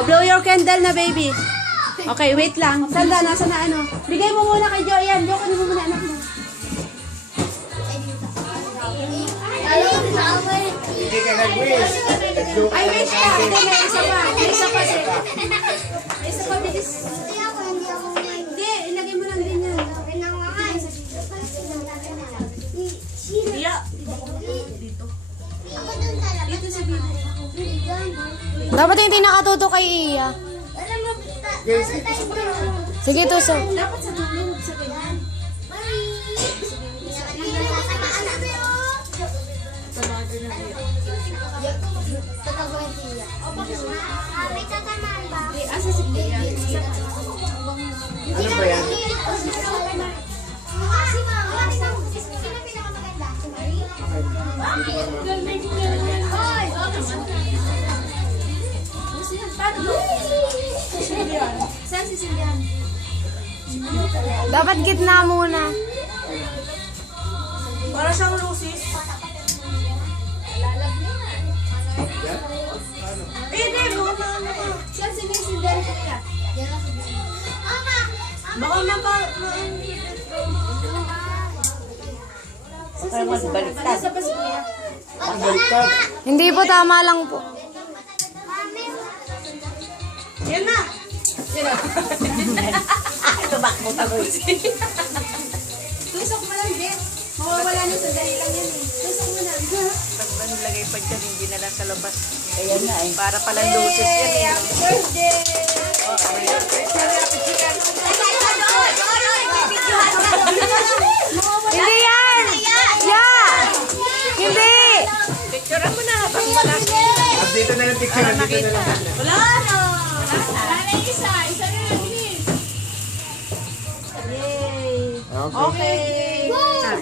Oh, blow your candle na, baby. Okay, wait lang. Sanda, nasa na ano? Bigay mo muna kay Jo. Yan, Jo, kunin mo muna anak mo. Hindi ka nag-wish. Ay, wish ka. Hindi, may isa pa. May isa pa, sir. May isa pa, bilis. Hindi, ilagay mo lang din yan. Dito sa bibo. Dapat hindi nakatuto kay Iya. Sige, tuso. Dapat sa dulo, sa ganyan. Asa si Kuya? Ano ba yan? Saan si Silian? Dapat gitna muna. Para siyang lusis. Hindi, baka maano ka. Saan si Miss Silian kaya? Baka baliktad. Nasa ba si Kuya? Ang baliktad. Hindi po, tama lang po. Yan na! Tumakbo tagoy. Tusok mo lang, Beth. Mawawala na sandali lang yan eh. Tusok mo na. Pag ba nilagay pa dyan, hindi na lang sa labas. Kaya nga eh. Para palang lusis yan eh. Happy birthday! Hindi yan! Yeah! Hindi! Picturean mo na habang malas. Dito na lang picture. Dito na lang. Wala na! Wala na isa. Isa na lang, please. Yay! Okay. Okay.